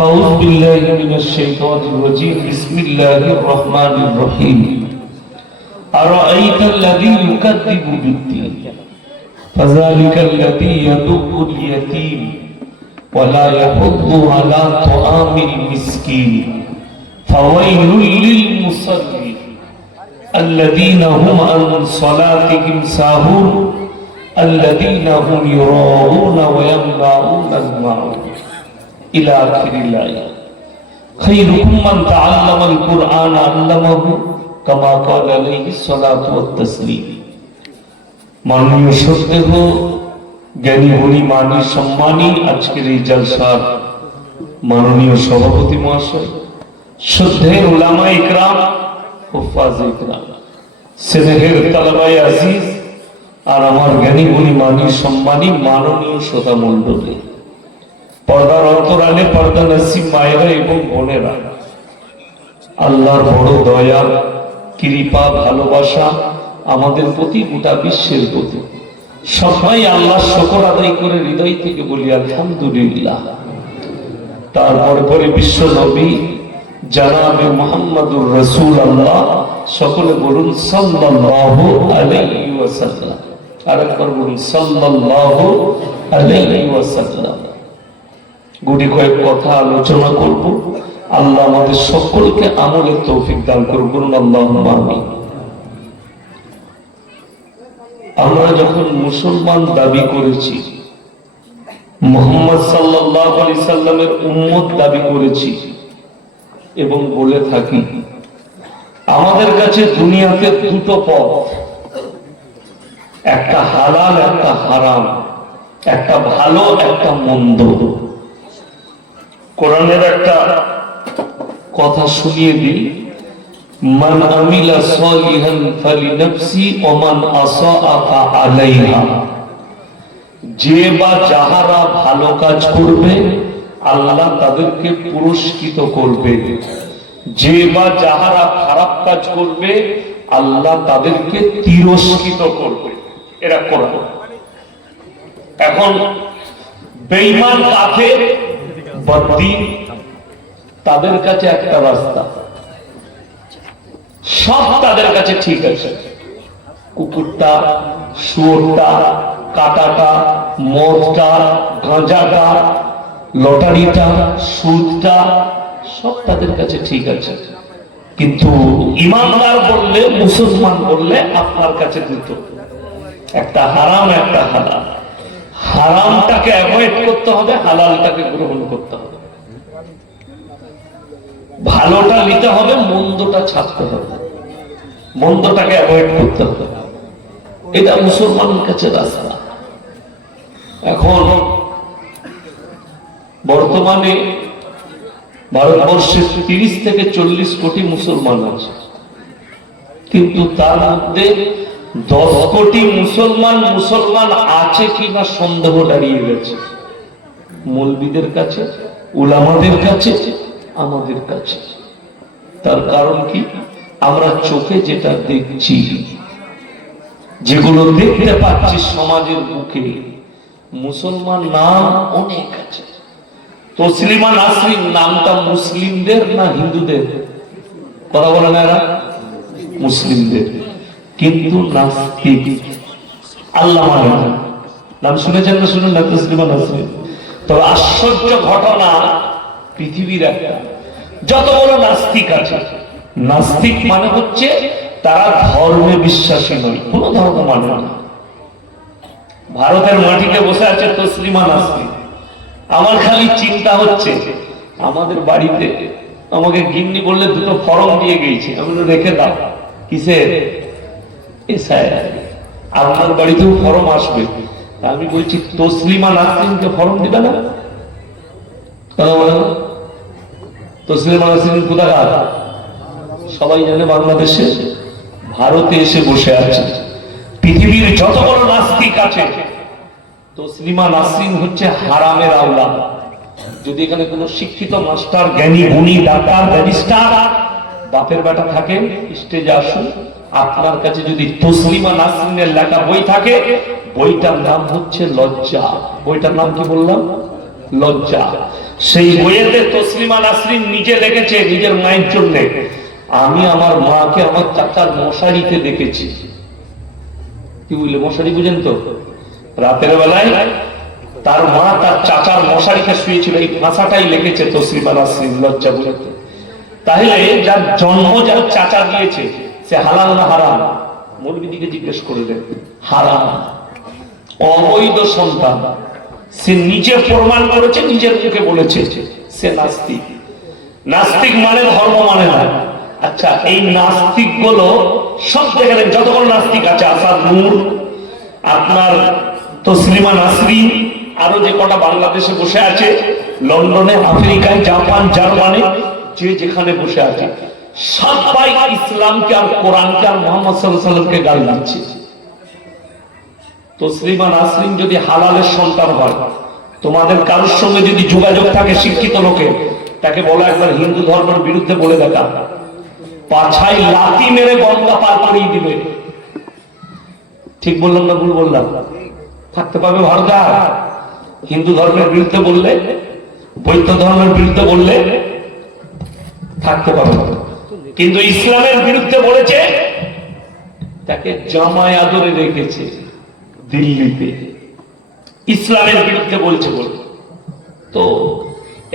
أعوذ بالله من الشيطان الرجيم بسم الله الرحمن الرحيم أرأيت الذي يكذب بالدين فذلك الذي يدعو اليتيم ولا يحض على طعام المسكين فويل للمصلين الذين هم عن صلاتهم ساهون الذين هم يراءون ويمنعون الماعون إلى آخر الآية خيركم من تعلم القرآن علمه كما قال عليه الصلاة والتسليم মাননীয় শ্রদ্ধেয় জ্ঞানী গুণী মানী সম্মানী আজকের এই জলসার মাননীয় সভাপতি মহাশয়, শ্রদ্ধেয় উলামা ইকরাম, হুফাজ ইকরাম, স্নেহের তালেবায়ে আজিজ আর আমার জ্ঞানী গুণী মানী সম্মানী মাননীয় শ্রোতা মণ্ডলী, পর্দার অন্তরালে পর্দা নসিব মায়েরা এবং বোনেরা, আল্লাহর বড় দয়া কৃপা ভালোবাসা আমাদের প্রতি, গোটা বিশ্বের প্রতি। সবাই আল্লাহর শুকর আদায় করে হৃদয় থেকে বলি আলহামদুলিল্লাহ। তারপরে বিশ্ব নবী জনাবে মুহাম্মদুর রাসূলুল্লাহ, সকলে বলুন সাল্লাল্লাহু আলাইহি ওয়াসাল্লাম। আরেকবার বলুন সাল্লাল্লাহু আলাইহি ওয়াসাল্লাম। গুটি কয়েক কথা আলোচনা করব। আল্লাহ আমাদের সকলকে আমলের তৌফিক দান করুন, আল্লাহুম্মা আমিন। আমরা যখন মুসলমান দাবি করেছি, মুহাম্মদ সাল্লাল্লাহু আলাইহি সাল্লামের উম্মত দাবি করেছি এবং বলে থাকি, আমাদের কাছে দুনিয়াতে দুটো পথ, একটা হালাল একটা হারাম, একটা ভালো একটা মন্দ। কোরআনের একটা কথা শুনিয়ে দিই, মান আমিলা সালিহান ফালিনাফসি ওয়া মান আসাআ ফাআলাইহা। যে বা যাহারা ভালো কাজ করবে আল্লাহ তাদেরকে পুরস্কৃত করবে, যে বা যাহারা খারাপ কাজ করবে আল্লাহ তাদেরকে তিরস্কৃত করবে। এরা কোরআন। এখন বেঈমান কাফের বদ্দিন তাদের কাছে একটা রাস্তা, সব তাদের কাছে ঠিক আছে। কুকুরটা, শুয়োরটা, কাটাটা, মদটা, গাঁজাটা, লটারিটা, সুদটা, সব তাদের কাছে ঠিক আছে। কিন্তু ইমানদার বললে, মুসলমান বললে আপনার কাছে দুটো, একটা হারাম একটা হালাল। হারামটাকে অ্যাভয়েড করতে হবে, হালালটাকে গ্রহণ করতে হবে। ভালোটা নিতে হবে, মন্দটা ছাড়তে হবে, মন্দটাকে অ্যাভয়েড করতে হবে। এটা মুসলমানের কাছে রাস্তা। এখন বর্তমানে ভারতবর্ষে 30 থেকে 40 কোটি মুসলমান আছে, কিন্তু তার মধ্যে 10 কোটি মুসলমান আছে কিনা সন্দেহ দাঁড়িয়ে গেছে। মৌলবীদের কাছে, উলামাদের কাছে, আমাদের কাছে। তার কারণ কি? আমরা চোখে যেটা দেখছি, যেগুলো দেখতে পাচ্ছি সমাজের বুকে, মুসলমান নাম অনেক আছে। তসলিমা নাসরিন নামটা মুসলিমদের না হিন্দুদের? কথা বলে না এরা? মুসলিমদের। কিন্তু নাস্তিক, আল্লাহ মানে না। নাম শুনেছেন না? শুনুন না, তসলিমা নাসরিন। তবে আশ্চর্য ঘটনা, পৃথিবীর একটা যত বড় নাস্তিক আছে, নাস্তিক মানে হচ্ছে তারা ধর্মে বিশ্বাসী নয়, কোন ধর্ম মানে না। ভারতের মাটিতে বসে আছে তসলিমা নাসরিন। আমার খালি চিন্তা হচ্ছে, আমাদের বাড়িতে আমাকে গিন্নি বললে দুটো ফর্ম দিয়ে গেছে, আমি রেখে দাও। কিসের? আপনার বাড়িতেও ফর্ম আসবে। আমি বলছি তসলিমা নাসরিনকে ফর্ম দিবে না? তসলিমা নাসরিন কোথাকার? সবাই জানে বাংলাদেশে। ভারতে এসে বসে আছে। পৃথিবীর যত বড় নাস্তিক আছে, তসলিমা নাসরিন হচ্ছে হারামের আওলাদ। যদি এখানে কোনো শিক্ষিত মাস্টার, জ্ঞানী গুণী, ডাক্তার, ব্যারিস্টার, বাপের বেটা থাকে, স্টেজে আসুন। আপনার কাছে যদি তসলিমা নাসরিনের লেখা বই থাকে, বইটার নাম হচ্ছে লজ্জা। বইটার নাম কি বললাম? লজ্জা। সেই বইয়েতে তসলিমা নাসরিন নিজে লিখেছে নিজের মায়ের জন্য, আমি আমার মাকে আমার চাচার মশারিতে দেখেছি। কি বুঝলে, মশারি বুঝেন তো? রাতের বেলায় তার মা তার চাচার মশারিতে শুয়েছিল, এই ভাষাটাই লিখেছে তসলিমা নাসরিন লজ্জা বুঝাতে। তাহলে যার জন্ম যার চাচা দিয়েছে সে হালাল না হারাম? মৌলবীদিকে জিজ্ঞেস করলেন, হারাম, অবৈধ সন্তান। সে নিজে প্রমাণ করেছে, নিজের মুখে বলেছে সে নাস্তিক। নাস্তিক মানে ধর্ম মানে না। আচ্ছা, এই নাস্তিক গুলো সব জায়গায় যতক্ষণ নাস্তিক আছে, আসাদ নূর, আপনার তসলিমা নাসরিন, আরো যে কটা বাংলাদেশে বসে আছে, লন্ডনে, আফ্রিকায়, জাপান, জার্মানি, যে যেখানে বসে আছে, সবাই ইসলামকে আর কোরআনকে আর মুহাম্মদ সাল্লাল্লাহু আলাইহি ওয়াসাল্লামকে গালি দিচ্ছে। তসলিমা নাসরিন যদি হালালের সন্তান হয়, তোমাদের কারোর সঙ্গে যদি যোগাযোগ থাকে শিক্ষিত লোকের, তাকে বলো একবার হিন্দু ধর্মের বিরুদ্ধে বলে দেখা, পাছায় লাথি মেরে গঙ্গা পার করিয়ে দিবে। ঠিক বললাম না ভুল বললাম? থাকতে পাবে ভারত? হিন্দু ধর্মের বিরুদ্ধে বললে, বৌদ্ধ ধর্মের বিরুদ্ধে বললে থাকতে পাবে, কিন্তু ইসলামের বিরুদ্ধে বলেছে, তাকে জামায় আদরে রেখেছে দিল্লিতে, ইসলামের বিরুদ্ধে বলছে বলে। তো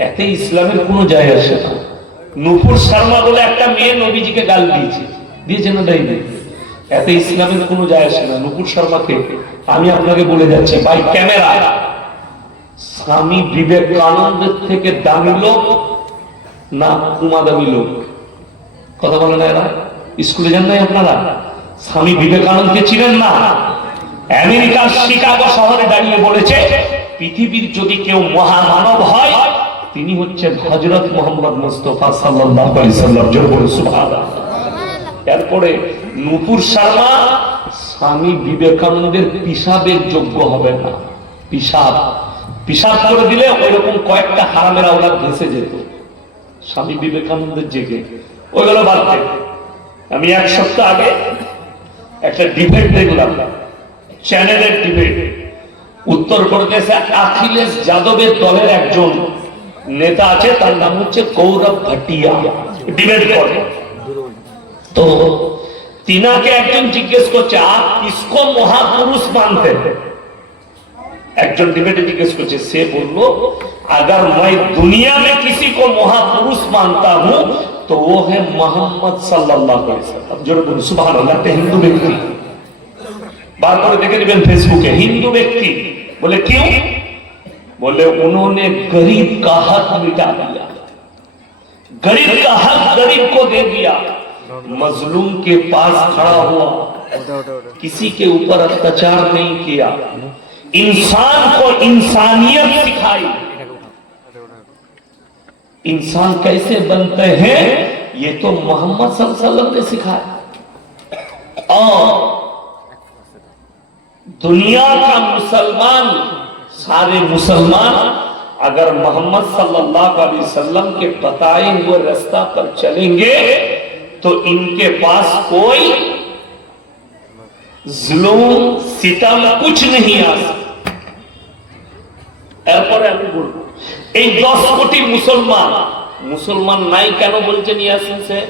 এতে ইসলামের কোনো যায় আসে না। নূপুর শর্মা বলে একটা মেয়ে নবীজিকে গাল দিয়েছে না দেয়নি? এতে ইসলামের কোনো যায় আসে না। নূপুর শর্মাকে আমি আপনাকে বলে যাচ্ছি ভাই ক্যামেরা, স্বামী বিবেকানন্দের থেকে দামি লোক না কুমা দামি লোক? কথা বলে না এরা? স্কুলে যান নাই আপনারা? স্বামী বিবেকানন্দকে চিনেন না? আমেরিকার শিকাগো শহরে দাঁড়িয়ে বলেছে, পৃথিবীর যদি কেউ মহামানব হয় তিনি হচ্ছেন হযরত মুহাম্মদ মুস্তাফা সাল্লাল্লাহু আলাইহি সাল্লাম। জোরে বলে সুবহানাল্লাহ। এরপরে নূপুর শর্মা স্বামী বিবেকানন্দের পিশাবের যোগ্য হবে না। পিশাব করে দিলে ওইরকম কয়েকটা হারামের আওলাদ ভেসে যেত স্বামী বিবেকানন্দের জেগে, ওইগুলো বাদ দেন। আমি এক সপ্তাহ আগে একটা ডিবেট দেখলাম, চ্যানেলের ডিবেট। উত্তরপ্রদেশে অখিলেশ যাদবের দলের একজন নেতা আছে, তার নাম হচ্ছে গৌরব ভাটিয়া, ডিবেট করে। তো তিনাকে একজন জিজ্ঞেস করছে, আপ কিসকো মহাপুরুষ মানতে हैं? একজন ডিবেটে জিজ্ঞেস করছে, সে বলল, अगर मैं दुनिया में किसी को महापुरुष मानता हूं तो वो है मोहम्मद सल्लल्लाहु अलैहि वसल्लम। जो बोलो सुभान अल्लाह। हिंदू व्यक्ति, बार बार देखे दिबेन फेसबुके, हिंदू व्यक्ति बोले क्यों? बोले उन्होंने गरीब का हक मिटा दिया, गरीब का हक गरीब को दे दिया, मजलूम के पास खड़ा हुआ, किसी के ऊपर अत्याचार नहीं किया, इंसान को इंसानियत सिखाई। इंसान कैसे बनते हैं ये तो मोहम्मद सल्लल्लाहु अलैहि वसल्लम ने सिखाया। और दुनिया का मुसलमान, सारे मुसलमान अगर मोहम्मद सल्लल्लाहु अलैहि वसल्लम के बताए हुए रास्ता पर चलेंगे तो इनके पास कोई जुल्म सितम कुछ नहीं आ सकता। এরপরে আমি বলবো, এই 10 কোটি মুসলমান নাই কেন বলছেন ইয়াসিন স্যার?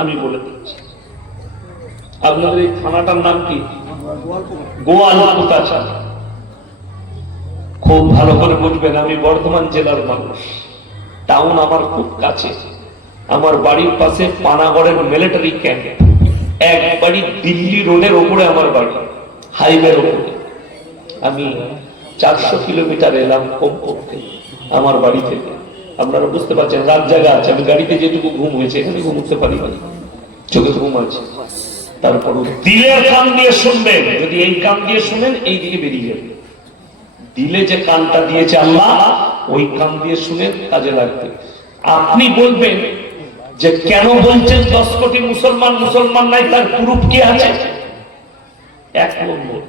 আমি বলে দিচ্ছি। আপনাদের এই থানাটার নাম কি? গোয়ালপুতা। খুব ভালো করে বুঝবেন, আমি বর্ধমান জেলার মানুষ, টাউন আমার খুব কাছে। আমার বাড়ির পাশে পানাগড়ের মিলিটারি ক্যাম্প, এক বাড়ি দিল্লি রোডের উপরে আমার বাড়ি, হাইওয়ের উপরে। আমি 400 কিলোমিটার এলাম কমপক্ষে আমার বাড়ি থেকে। আপনারা বুঝতে পারছেন, রাত জায়গা আছে, আমি গাড়িতে যেটুকু ঘুম হয়েছে এখানে ঘুমতে পারি, চোখে ঘুম আছে। তারপর দিলের কান দিয়ে শুনবেন, যদি এই কান দিয়ে শুনেন এই দিকে বেরিয়ে যাবে। দিলে যে কানটা দিয়েছে আল্লাহ, ওই কান দিয়ে শুনেন, কাজে লাগবে। আপনি বলবেন যে কেন বলছেন 10 কোটি মুসলমান নাই, তার প্রুফ কি আছে? এক নম্বর,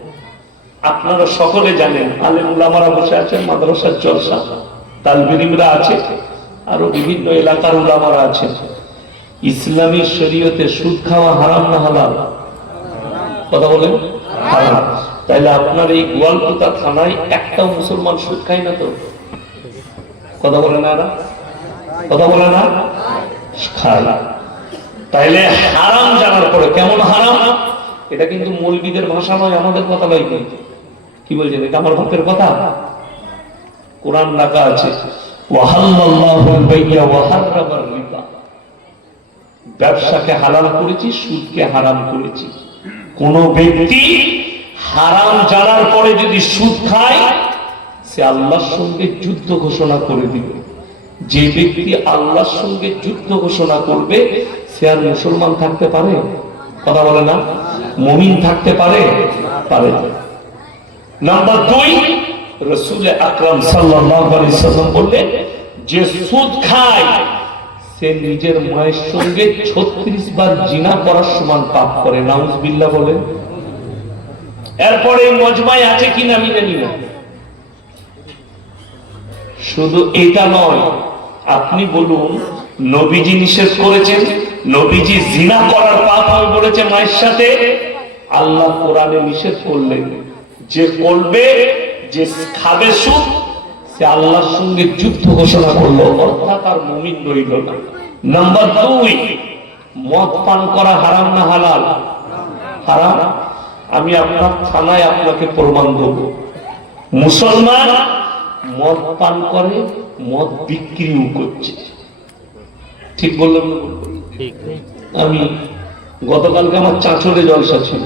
আপনারা সকলে জানেন আলেম উলামারা বসে আছেন, মাদ্রাসার জলসা, তালবে ইলমরা আছে, আরো বিভিন্ন এলাকার উলামারা আছেন। ইসলামী শরীয়তে সুদ খাওয়া হারাম না হালাল? কথা বলেন, হারাম। তাইলে আপনার এই গোয়ালপুতা থানায় একটাও মুসলমান সুদ খায় না তো? কথা বলে না এরা? কথা বলে না? খায়। তাইলে হারাম জানার পরে কেমন হারাম? এটা কিন্তু মৌলবীদের ভাষা নয়, আমাদের কথা নয়। কিন্তু কি বলছেন? এটা আমার বাপের কথা। কোরআন লেখা আছে ওয়াহাল্লাল্লাহুল বাই'a ওয়া হাররামার রিবা। ব্যবসাকে হালাল করেছি, সুদকে হারাম করেছি। কোন ব্যক্তি হারাম জানার পরে যদি সুদ খায়, সে আল্লাহর সঙ্গে যুদ্ধ ঘোষণা করে দিবে। যে ব্যক্তি আল্লাহর সঙ্গে যুদ্ধ ঘোষণা করবে, সে আর মুসলমান থাকতে পারে? কথা বলে না? মুমিন থাকতে পারে? পারে। নাম্বার 2, রাসূল আকরাম সাল্লাল্লাহু আলাইহি ওয়াসাল্লাম বললেন, যে সুদ খায় সে নিজের মায়ের সঙ্গে 36 বার জিনা করার সমান পাপ করে। নাউজুবিল্লাহ বলেন। এরপরে মজমায় আছে কিনা আমি জানি না। শুধু এটা নয়, আপনি বলুন নবীজি নিষেধ করেছেন, নবীজি জিনা করার পাপ হয় বলেছে মায়ের সাথে, আল্লাহ কোরআনে নিষেধ করলেন যে করবে, যে খাবে সুদ, সে আল্লাহর সঙ্গে যুদ্ধ ঘোষণা করলো, অর্থাৎ আর মুমিন রইল না। নাম্বার 2, মদ পান করা হারাম না হালাল? হারাম। আমি আপনার থানায় আপনাকে প্রমাণ দেব। মুসলমান মদ পান করে, মদ বিক্রিও করছে। ঠিক বললাম না? আমি গতকালকে আমার চাঁচড়ে জলসা ছিল,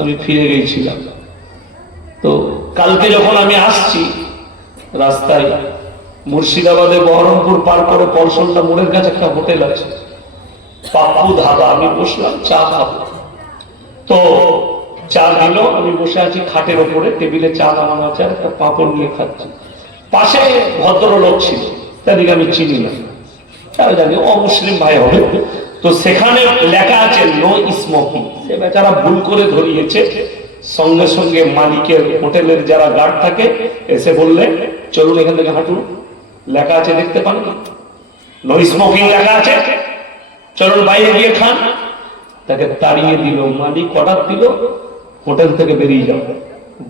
আমি ফিরে গিয়েছিলাম। তো কালকে যখন আমি আসছি রাস্তায়, মুর্শিদাবাদে বহরমপুর পার করে পলসল্লা মোড়ের কাছে একটা হোটেল আছে, পাপ্পু ধাবা। আমি বসলাম চা খাবো। তো চা দিল, আমি বসে আছি খাটের ওপরে, টেবিলে চা নামানো আছে, একটা পাঁপড় নিয়ে খাচ্ছি। পাশে ভদ্রলোক ছিল, তাদেরকে আমি চিনি না, তারা জানি অমুসলিম ভাই হবে। তো সেখানে লেখা আছে নো স্মোকিং। সে বেচারা ভুল করে ধরিয়েছে। সঙ্গে সঙ্গে মালিকের হোটেলের যারা গার্ড থাকে এসে বললে, চলুন এখান থেকে হাঁটুন, লেখা আছে দেখতে পান, নো স্মোকিং লেখা আছে, চলুন বাইরে গিয়ে খান। তাকে তাড়িয়ে দিল। মালিক অর্ডার দিল, হোটেল থেকে বেরিয়ে যাও,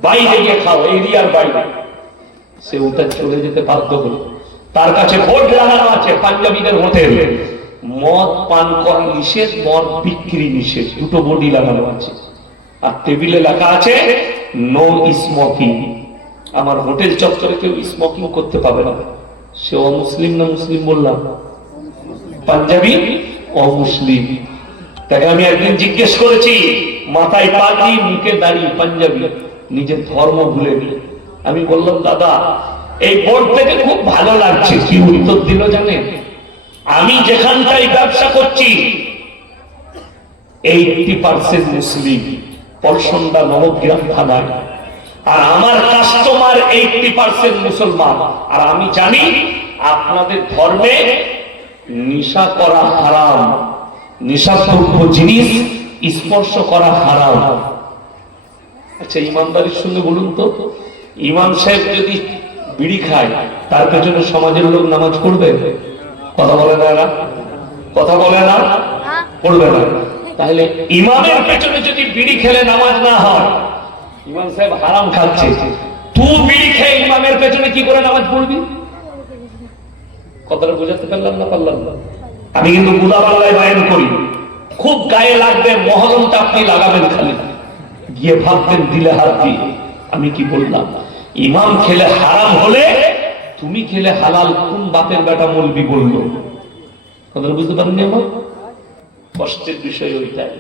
বাইরে গিয়ে খাও, এরিয়ার বাইরে। সে ওটা চলে যেতে বাধ্য হলো। তার কাছে বোর্ড লাগানো আছে পাঞ্জাবিদের হোটেল, মদ পান করা নিষেধ, মদ বিক্রি নিষেধ, দুটো বোর্ডই লাগানো আছে। আর টেবিলে লেখা আছে নো স্মোকিং। আমার হোটেল চত্বরে কেউ স্মোকিং করতে পাবে না। সে অমুসলিম না মুসলিম বললাম? পাঞ্জাবি অমুসলিম। তাকে আমি একদিন জিজ্ঞেস করেছি, মাথায় পাগড়ি, মুখে দাড়ি, পাঞ্জাবি, নিজের ধর্ম ভুলে গিয়ে। আমি বললাম, দাদা এই বোর্ড থেকে খুব ভালো লাগছে। কি উত্তর দিল জানেন? আমি যেখানটাই ব্যবসা করছি 80% মুসলিম, পলসন্ডা নবগ্রাম থানায়, আর আমার কাস্টমার 80% মুসলমান। আর আমি জানি আপনাদের ধর্মে নেশা করা হারাম, নেশাদ্রব্য জিনিস স্পর্শ করা হারাম। আচ্ছা, ইমানদারির সঙ্গে বলুন তো, ইমাম সাহেব যদি বিড়ি খায়, তার পেছনে সমাজের লোক নামাজ পড়বে? কথা বলে না এরা? কথা বলে না? পড়বে না। তাহলে ইমামের পেছনে যদি বিড়ি খেলে নামাজ না হয়, ইমাম সাহেব হারাম খাচ্ছে, তুই বিড়ি খেয়ে ইমামের পেছনে কি করে নামাজ পড়বি? কথাটা বোঝাতে পারলাম না? পারলাম না? আমি কিন্তু বুদা বাংলায় বায়ান করি, খুব গায়ে লাগবে, মহরমটা আপনি লাগাবেন, খালি গিয়ে ভাববেন দিলে হাত দিয়ে আমি কি বললাম। ইমাম খেলে হারাম হলে তুমি খেলে হালাল, কোন বাপের বেটা মৌলবি বললো? কথাটা বুঝতে পারেননি? আমার কষ্টের বিষয় ওইটাই।